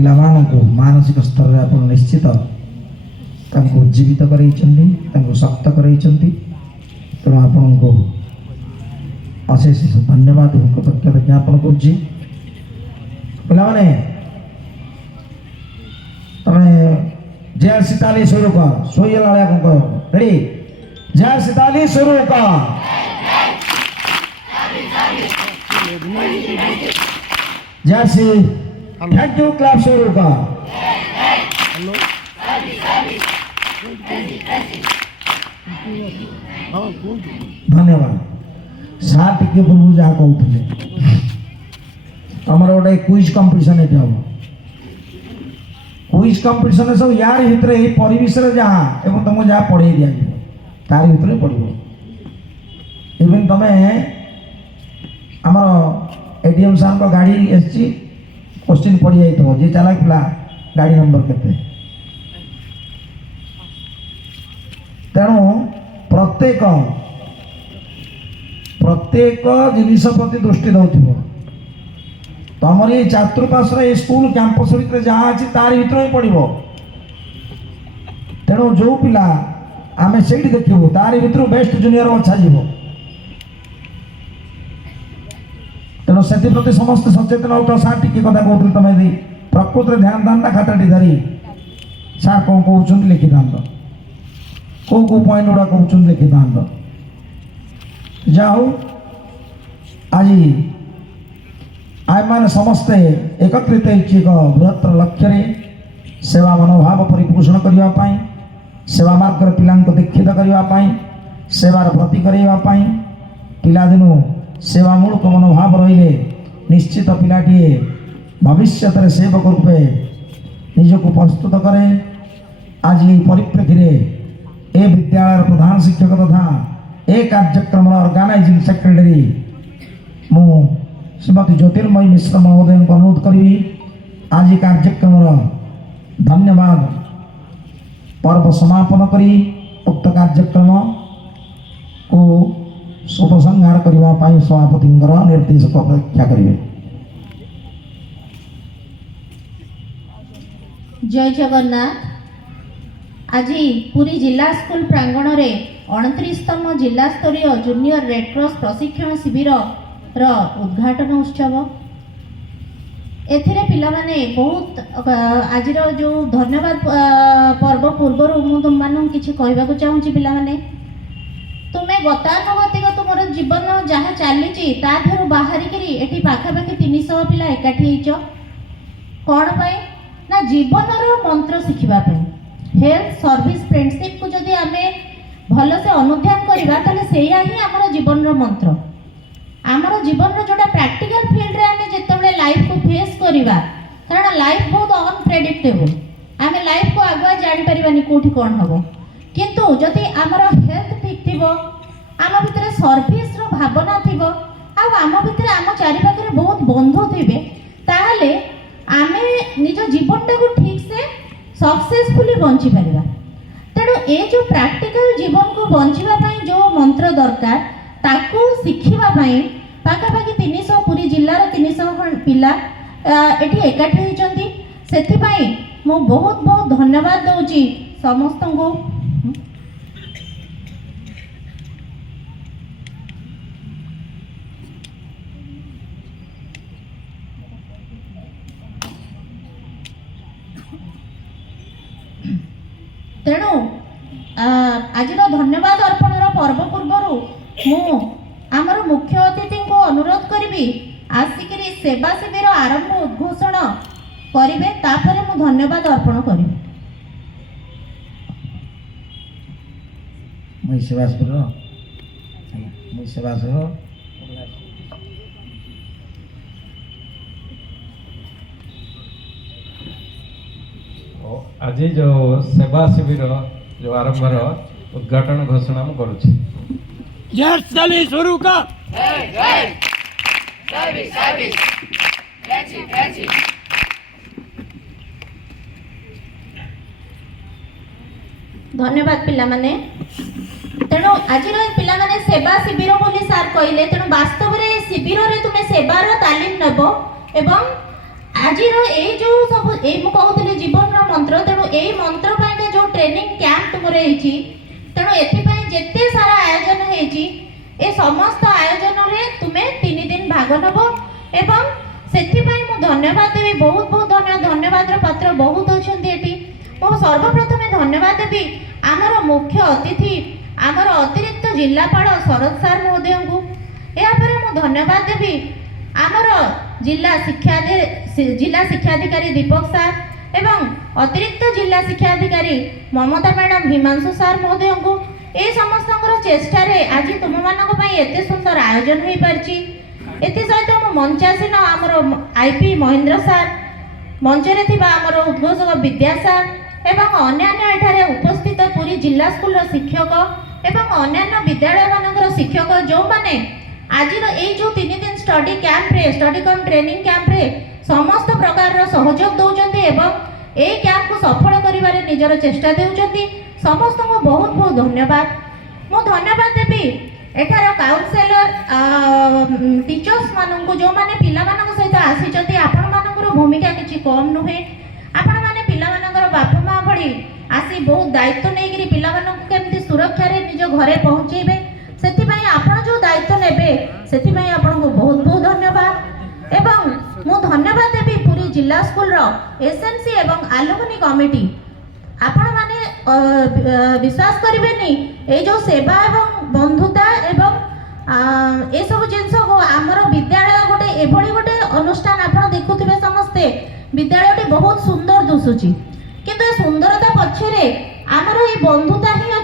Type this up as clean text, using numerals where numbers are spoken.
ପିଲାମାନଙ୍କୁ ମାନସିକ ସ୍ତରରେ ଆପଣ ନିଶ୍ଚିତ ତାଙ୍କୁ ଉଜ୍ଜୀବିତ କରାଇଛନ୍ତି, ତାଙ୍କୁ ଶକ୍ତ କରାଇଛନ୍ତି। ତେଣୁ ଆପଣଙ୍କୁ ଅଶେଷ ଧନ୍ୟବାଦ ଏବଂ କୃତଜ୍ଞତା ଜ୍ଞାପନ କରୁଛି। ପିଲାମାନେ ତମେ जय सीताली शुरू कर सोई लाया को रेडी जय सीताली शुरू कर जय श्री थैंक यू क्लास शुरू कर धन्यवाद सार टिके पूर्व जहाँ कहते आमर गोटे क्विज कंपटीशन ये हम क्विज कंपटीशन सब यार भितर परिवेश जहाँ एवं तुमको जहाँ पढ़े दि तार भर पढ़ो इवन तुम आमर एडीएम सार को गाड़ी एसची क्वेश्चन पढ़ी जाइए जी चला पिला गाड़ी नंबर केते तेणु प्रत्येक प्रत्येक जिनिस प्रति दृष्टि दौथिबो तमर ये चतुर्पार्श्व ये स्कूल कैंपस भितर जहाँ अच्छी तार भर ही पड़ो तेणु जो पिला आम से देखू तार भर बेस्ट जूनियर बछा तेणु से प्रति समस्त सचेतन हो सार टी कथा कहते तुम यदि प्रकृति ध्यान था खाताटी धरी सार कौन कहते लिखि था कौ कौ पॉइंट गुड़ा कहते लिखि था जा आज आम मैंने समस्ते एकत्रित एक बृहत्तर लक्ष्य सेवा मनोभाव परिपोषण करने सेवा मार्ग पिला दीक्षित करने सेवार प्रति करने पिलादिनू सेवामूलक मनोभाव रही निश्चित पिलाटी भविष्य सेवक रूपे निजक प्रस्तुत करे। आज ये परिप्रेक्षी ए विद्यालय प्रधान शिक्षक तथा ए कार्यक्रम ऑर्गेनाइजिंग सेक्रेटरी मु श्रीमती ज्योतिर्मयी मिश्र महोदय को अनुरोध करी आज कार्यक्रम धन्यवाद पर्व समापन करी उक्त कार्यक्रम को शुभसंहार करने सभापति निर्देशक अपेक्षा करेंगे। जय जगन्नाथ। आज पुरी जिला स्कूल प्रांगण में 29तम जिला स्तरीय जूनियर रेडक्रॉस प्रशिक्षण शिविर उद्घाटन उत्सव एथिरे पिला माने बहुत आज जो धन्यवाद पर्व पूर्वर मु तुम मान किसी कहवाक चाहूँगी पिला माने तुम्हें गतानुगतिक तुम जीवन जहाँ चली ताधर बाहरिक ये पाखापाखि 300 पिला एकाठी कौन पाई ना जीवन मंत्र शिखापी हेल्थ सर्विस फ्रेंडशिप को जदि आम भल से अनुध्यान करवा ताले सेया ही आमर जीवन मंत्र आमर जीवन जोटा प्रैक्टिकल फील्ड रे आम जिते लाइफ को फेस करवा कारण लाइफ बहुत अनप्रेडिक्टेबल आम लाइफ को आगुआ जापर कौटी कौन हम किंतु जदि आमर हेल्थ ठीक थी आम भितर सर्विस भावना थी आम भितर आम चारिपाखे बहुत बंधु थे ताहले आम निज जीवनटा को ठीक से सक्सेसफुली बंची पारिबा। तेणु ए जो प्रैक्टिकल जीवन को बंचीबा जो मंत्र दरकार ताकू शिखिबा पाखापाखि 300 पुरी जिलार 300 पिला एठी एकाठी होइचंती सेथिपाई मु बहुत बहुत धन्यवाद दउची समस्त को। तेणु आज धन्यवाद अर्पण पर्व पूर्वर मु आमर मुख्य अतिथि को अनुरोध करी आसिक सेवा शिविर आरंभ उद्घोषण करेंगे तापर मु धन्यवाद अर्पण करी। आज जो सेवा शिविर जो आरंभ उद्घाटन घोषणा में करुच्ची शुरू का धन्यवाद पिला माने। तेणु आज पिला माने सेवा शिविर बोली सार कहले तेणु वास्तव में शिविर रे तुमे सेवार तालीम नेब एवं ଆଜିର ଏଇ ଯୋଉ ସବୁ ଏଇ ମୁଁ କହୁଥିଲି ଜୀବନର ମନ୍ତ୍ର, ତେଣୁ ଏଇ ମନ୍ତ୍ର ପାଇଁକା ଯୋଉ ଟ୍ରେନିଂ କ୍ୟାମ୍ପ ତୁମର ହେଇଛି, ତେଣୁ ଏଥିପାଇଁ ଯେତେ ସାରା ଆୟୋଜନ ହେଇଛି, ଏ ସମସ୍ତ ଆୟୋଜନରେ ତୁମେ 3 ଦିନ ଭାଗ ନେବ ଏବଂ ସେଥିପାଇଁ ମୁଁ ଧନ୍ୟବାଦ ଦେବି, ବହୁତ ବହୁତ ଧନ୍ୟବାଦର ପାତ୍ର ବହୁତ ଅଛନ୍ତି ଏଠି। ମୁଁ ସର୍ବପ୍ରଥମେ ଧନ୍ୟବାଦ ଦେବି ଆମର ମୁଖ୍ୟ ଅତିଥି, ଆମର ଅତିରିକ୍ତ ଜିଲ୍ଲାପାଳ ଶରଦ ସାର୍ ମହୋଦୟଙ୍କୁ। ଏହାପରେ ମୁଁ ଧନ୍ୟବାଦ ଦେବି ଆମର ଜିଲ୍ଲା ଶିକ୍ଷାଧିକାରୀ ଦୀପକ ସାର୍ ଏବଂ ଅତିରିକ୍ତ ଜିଲ୍ଲା ଶିକ୍ଷାଧିକାରୀ ମମତା ମ୍ୟାଡ଼ାମ ହିମାଂଶୁ ସାର୍ ମହୋଦୟଙ୍କୁ। ଏ ସମସ୍ତଙ୍କର ଚେଷ୍ଟାରେ ଆଜି ତୁମମାନଙ୍କ ପାଇଁ ଏତେ ସୁନ୍ଦର ଆୟୋଜନ ହୋଇପାରିଛି। ଏଥିସହିତ ମୁଁ ମଞ୍ଚାସୀନ ଆମର IP ମହେନ୍ଦ୍ର ସାର୍, ମଞ୍ଚରେ ଥିବା ଆମର ଉଦ୍ଘୋଷକ ବିଦ୍ୟା ସାର୍ ଏବଂ ଅନ୍ୟାନ୍ୟ ଏଠାରେ ଉପସ୍ଥିତ ପୁରୀ ଜିଲ୍ଲା ସ୍କୁଲର ଶିକ୍ଷକ ଏବଂ ଅନ୍ୟାନ୍ୟ ବିଦ୍ୟାଳୟମାନଙ୍କର ଶିକ୍ଷକ, ଯେଉଁମାନେ ଆଜିର ଏଇ ଯେଉଁ 3 ଦିନ ଷ୍ଟଡି କ୍ୟାମ୍ପରେ, ଷ୍ଟଡି କମ୍ ଟ୍ରେନିଂ କ୍ୟାମ୍ପରେ ସମସ୍ତ ପ୍ରକାରର ସହଯୋଗ ଦେଉଛନ୍ତି ଏବଂ এই କ୍ୟାମ୍ପକୁ ସଫଳ କରିବାରେ ନିଜର ଚେଷ୍ଟା ଦେଉଛନ୍ତି। ସମସ୍ତଙ୍କୁ ବହୁତ ବହୁତ ଧନ୍ୟବାଦ। ମୁଁ ଧନ୍ୟବାଦ ଦେବି ଏଠାର କାଉନସେଲର ଟିଚର୍ସ ମାନଙ୍କୁ, ଯେଉଁମାନେ ପିଲାମାନଙ୍କ ସହିତ ଆସିଛନ୍ତି। ଆପଣମାନଙ୍କର ଭୂମିକା କିଛି କମ୍ ନୁହେଁ। ଆପଣମାନେ ପିଲାମାନଙ୍କର ବାପା ମା ଭଳି ଆସି ବହୁତ ଦାୟିତ୍ୱ ନେଇକରି ପିଲାମାନଙ୍କୁ କେମିତି ସୁରକ୍ଷାରେ ନିଜ ଘରେ ପହଞ୍ଚେଇବେ, ସେଥିପାଇଁ ଆପଣ ଯେଉଁ ଦାୟିତ୍ୱ ନେବେ ସେଥିପାଇଁ ଆପଣଙ୍କୁ ବହୁତ ବହୁତ ଧନ୍ୟବାଦ। ଏବଂ ମୁଁ ଧନ୍ୟବାଦ ଦେବି ପୁରୀ ଜିଲ୍ଲା ସ୍କୁଲର SNC ଏବଂ ଆଲୁମିନି କମିଟି। ଆପଣମାନେ ବିଶ୍ୱାସ କରିବେନି, ଏଇ ଯେଉଁ ସେବା ଏବଂ ବନ୍ଧୁତା ଏବଂ ଏସବୁ ଜିନିଷକୁ ଆମର ବିଦ୍ୟାଳୟ ଗୋଟେ ଏଭଳି ଗୋଟେ ଅନୁଷ୍ଠାନ, ଆପଣ ଦେଖୁଥିବେ ସମସ୍ତେ ବିଦ୍ୟାଳୟଟି ବହୁତ ସୁନ୍ଦର ଦିଶୁଛି, କିନ୍ତୁ ଏ ସୁନ୍ଦରତା ପଛରେ ଆମର ଏଇ ବନ୍ଧୁତା ହିଁ ଅଛି।